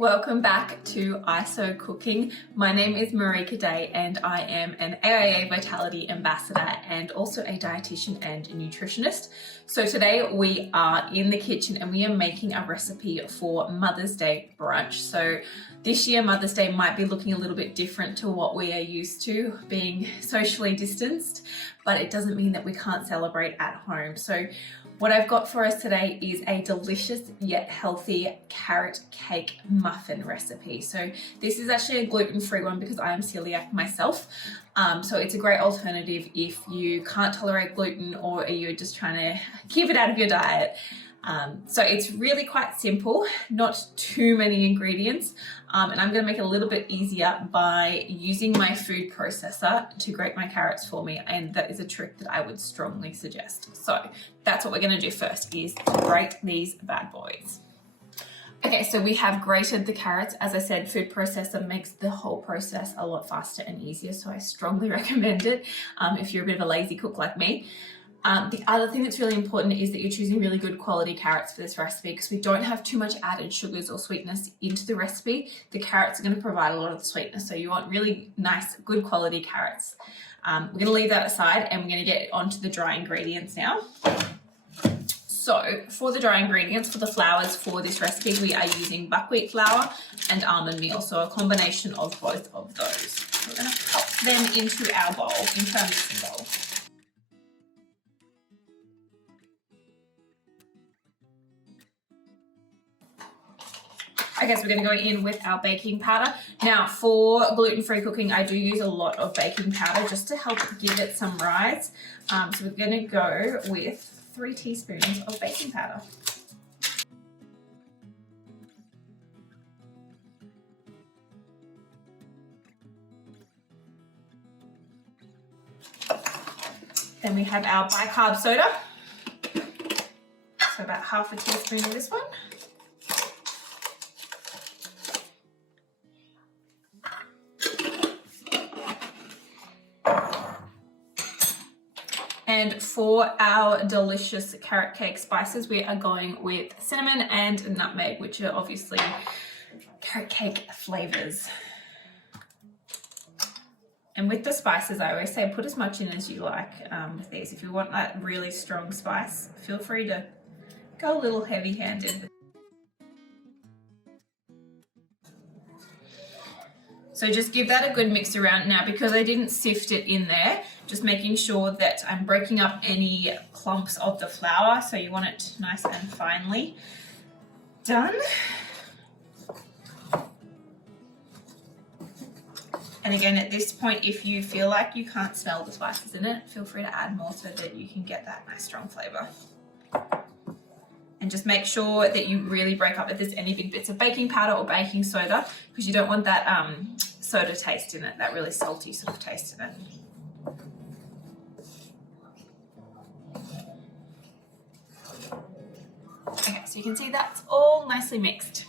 Welcome back to ISO Cooking. My name is Marika Day and I am an AIA Vitality Ambassador and also a dietitian and a nutritionist. So today we are in the kitchen and we are making a recipe for Mother's Day brunch. So this year Mother's Day might be looking a little bit different to what we are used to, being socially distanced, but it doesn't mean that we can't celebrate at home. So what I've got for us today is a delicious yet healthy carrot cake muffin recipe. So this is actually a gluten-free one because I am celiac myself. So it's a great alternative if you can't tolerate gluten or you're just trying to keep it out of your diet. So it's really quite simple, not too many ingredients, and I'm going to make it a little bit easier by using my food processor to grate my carrots for me, and that is a trick that I would strongly suggest. So that's what we're going to do first, is grate these bad boys. Okay, so we have grated the carrots. As I said, food processor makes the whole process a lot faster and easier, so I strongly recommend it if you're a bit of a lazy cook like me. The other thing that's really important is that you're choosing really good quality carrots for this recipe, because we don't have too much added sugars or sweetness into the recipe. The carrots are going to provide a lot of the sweetness, so you want really nice, good quality carrots. We're going to leave that aside and we're going to get onto the dry ingredients now. So for the dry ingredients, for the flours for this recipe, we are using buckwheat flour and almond meal, so a combination of both of those. We're going to pop them into our bowl, into our mixing bowl. Okay, so we're going to go in with our baking powder. Now, for gluten-free cooking, I do use a lot of baking powder just to help give it some rise. So we're going to go with 3 teaspoons of baking powder. Then we have our bicarb soda. So about half a teaspoon of this one. And for our delicious carrot cake spices, we are going with cinnamon and nutmeg, which are obviously carrot cake flavors. And with the spices, I always say put as much in as you like with these. If you want that really strong spice, feel free to go a little heavy-handed. So just give that a good mix around. Now, because I didn't sift it in there, just making sure that I'm breaking up any clumps of the flour. So you want it nice and finely done. And again, at this point, if you feel like you can't smell the spices in it, feel free to add more so that you can get that nice strong flavor. And just make sure that you really break up if there's any big bits of baking powder or baking soda, because you don't want that soda taste in it, that really salty sort of taste in it. Okay, so you can see that's all nicely mixed.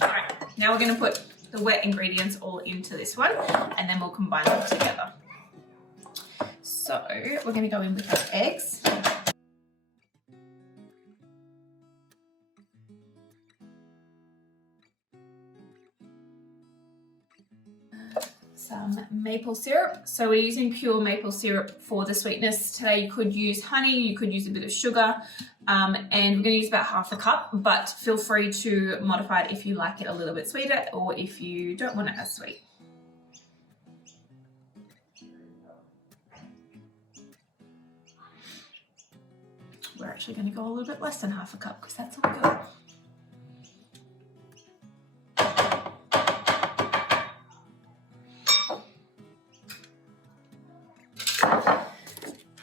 All right, now we're going to put the wet ingredients all into this one, and then we'll combine them together. So we're going to go in with our eggs. Some maple syrup. So we're using pure maple syrup for the sweetness today. You could use honey, you could use a bit of sugar, and we're going to use about half a cup, but feel free to modify it if you like it a little bit sweeter or if you don't want it as sweet. We're actually going to go a little bit less than half a cup because that's all good.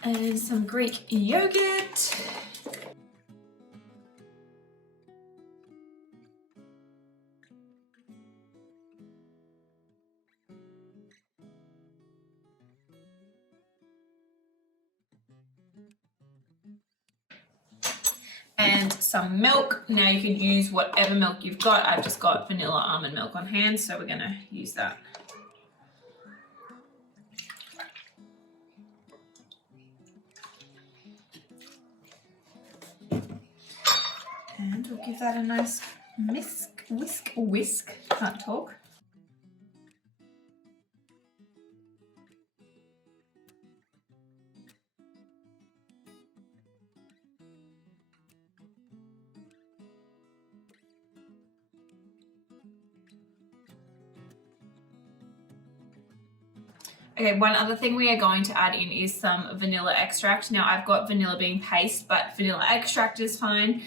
And some Greek yogurt. And some milk. Now you can use whatever milk you've got. I've just got vanilla almond milk on hand, so we're going to use that. And we'll give that a nice whisk. whisk, can't talk. Okay, one other thing we are going to add in is some vanilla extract. Now I've got vanilla bean paste, but vanilla extract is fine,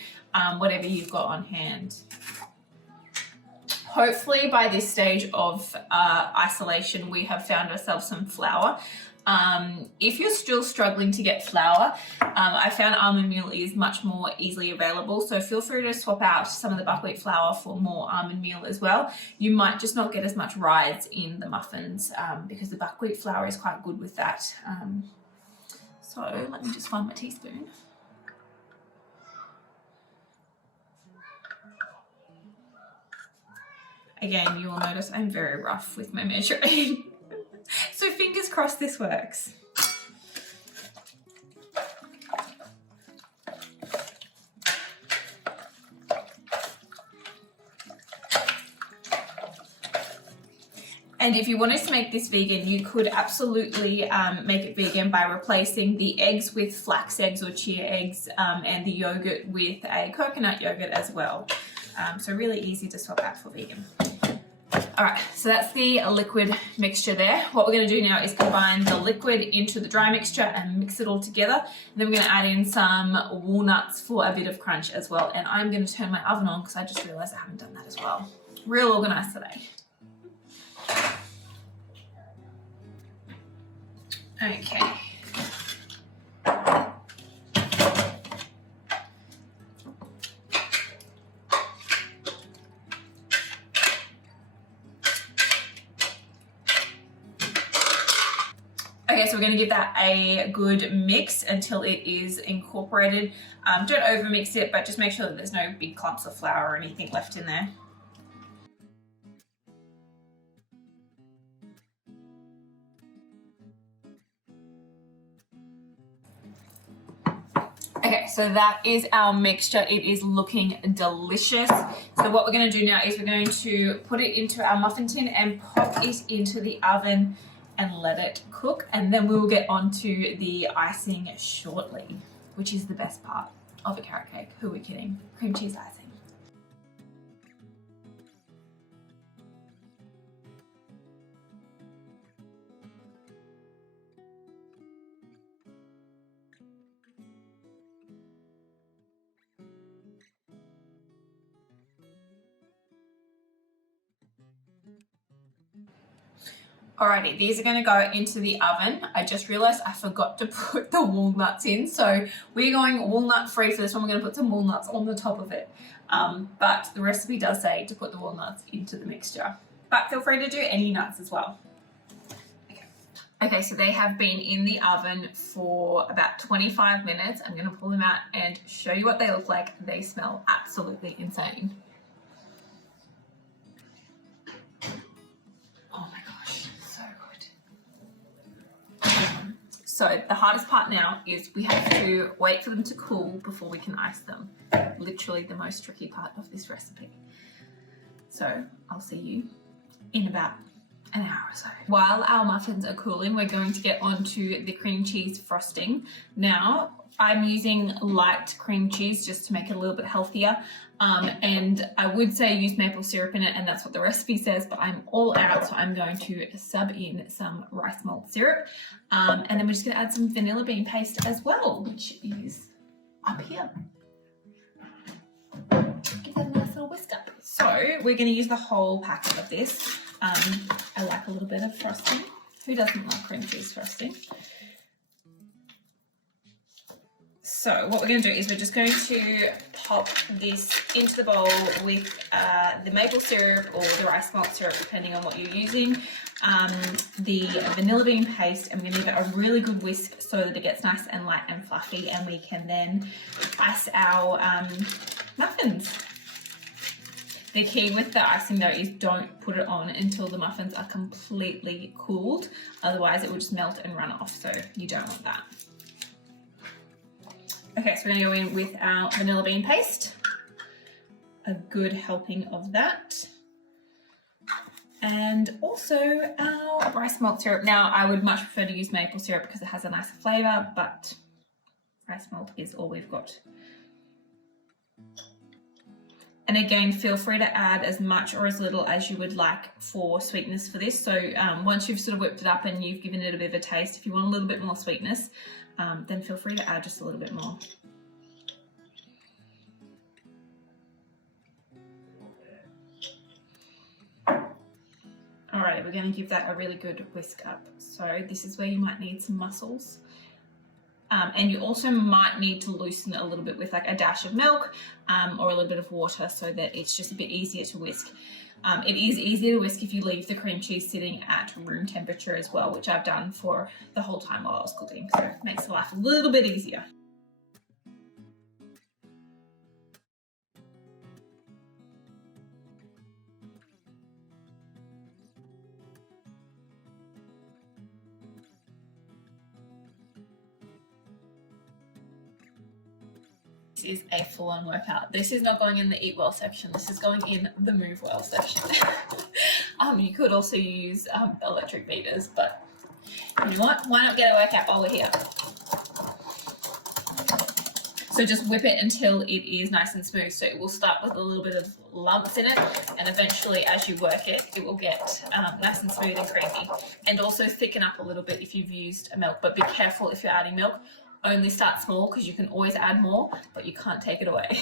whatever you've got on hand. Hopefully by this stage of isolation, we have found ourselves some flour. If you're still struggling to get flour, I found almond meal is much more easily available. So feel free to swap out some of the buckwheat flour for more almond meal as well. You might just not get as much rise in the muffins because the buckwheat flour is quite good with that. So let me just find my teaspoon. Again, you will notice I'm very rough with my measuring. So fingers crossed this works. And if you wanted to make this vegan, you could absolutely make it vegan by replacing the eggs with flax eggs or chia eggs and the yogurt with a coconut yogurt as well. So really easy to swap out for vegan. All right, so that's the liquid mixture there. What we're gonna do now is combine the liquid into the dry mixture and mix it all together. And then we're gonna add in some walnuts for a bit of crunch as well. And I'm gonna turn my oven on because I just realized I haven't done that as well. Real organized today. Okay. Okay, so we're going to give that a good mix until it is incorporated. Don't over mix it, but just make sure that there's no big clumps of flour or anything left in there. Okay, so that is our mixture. It is looking delicious. So what we're going to do now is we're going to put it into our muffin tin and pop it into the oven and let it cook, and then we will get onto the icing shortly, which is the best part of a carrot cake. Who are we kidding? Cream cheese icing. Alrighty, these are going to go into the oven. I just realized I forgot to put the walnuts in, so we're going walnut free for this one. We're going to put some walnuts on the top of it, but the recipe does say to put the walnuts into the mixture, but feel free to do any nuts as well. Okay, so they have been in the oven for about 25 minutes. I'm going to pull them out and show you what they look like. They smell absolutely insane. So the hardest part now is we have to wait for them to cool before we can ice them. Literally the most tricky part of this recipe. So I'll see you in about an hour or so. While our muffins are cooling, we're going to get onto the cream cheese frosting. Now, I'm using light cream cheese just to make it a little bit healthier. And I would say use maple syrup in it, and that's what the recipe says, but I'm all out, so I'm going to sub in some rice malt syrup. And then we're just gonna add some vanilla bean paste as well, which is up here. Give that a nice little whisk up. So we're gonna use the whole packet of this. I like a little bit of frosting. Who doesn't like cream cheese frosting? So what we're going to do is we're just going to pop this into the bowl with the maple syrup or the rice malt syrup, depending on what you're using, the vanilla bean paste, and we're going to give it a really good whisk so that it gets nice and light and fluffy, and we can then ice our muffins. The key with the icing though is don't put it on until the muffins are completely cooled, otherwise it will just melt and run off, so you don't want that. Okay, so we're going to go in with our vanilla bean paste. a good helping of that. And also our rice malt syrup. Now I would much prefer to use maple syrup because it has a nicer flavour, but rice malt is all we've got. And again, feel free to add as much or as little as you would like for sweetness for this. So once you've sort of whipped it up and you've given it a bit of a taste, if you want a little bit more sweetness, then feel free to add just a little bit more. All right, we're going to give that a really good whisk up. So this is where you might need some mussels. And you also might need to loosen it a little bit with like a dash of milk or a little bit of water so that it's just a bit easier to whisk. It is easier to whisk if you leave the cream cheese sitting at room temperature as well, which I've done for the whole time while I was cooking. So it makes life a little bit easier. This is a full-on workout. This is not going in the eat well section. This is going in the move well section. You could also use electric beaters, but you know what? Why not get a workout while we're here? So just whip it until it is nice and smooth. So it will start with a little bit of lumps in it, and eventually as you work it, it will get nice and smooth and creamy. And also thicken up a little bit if you've used milk, but be careful if you're adding milk. Only start small because you can always add more, but you can't take it away.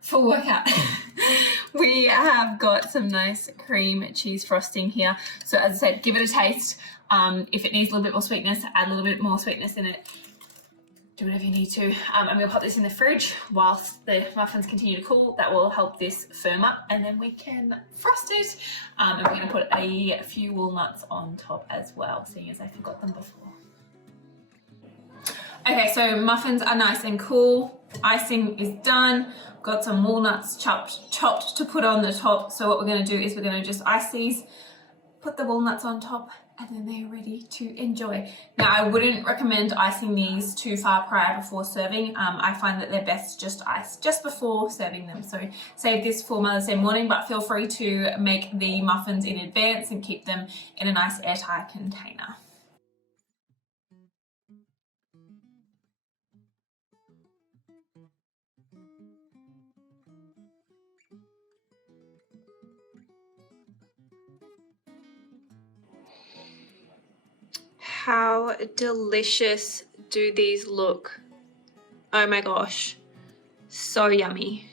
For workout, we have got some nice cream cheese frosting here. So as I said, give it a taste. If it needs a little bit more sweetness, add a little bit more sweetness in it. Do whatever you need to. I'm going to pop this in the fridge whilst the muffins continue to cool. That will help this firm up, and then we can frost it. And we're going to put a few walnuts on top as well, seeing as I forgot them before. Okay, so muffins are nice and cool. Icing is done. Got some walnuts chopped to put on the top. So what we're going to do is we're going to just ice these, put the walnuts on top, and then they're ready to enjoy. Now, I wouldn't recommend icing these too far prior before serving. I find that they're best just iced just before serving them. So save this for Mother's Day morning, but feel free to make the muffins in advance and keep them in a nice airtight container. How delicious do these look? Oh my gosh, so yummy.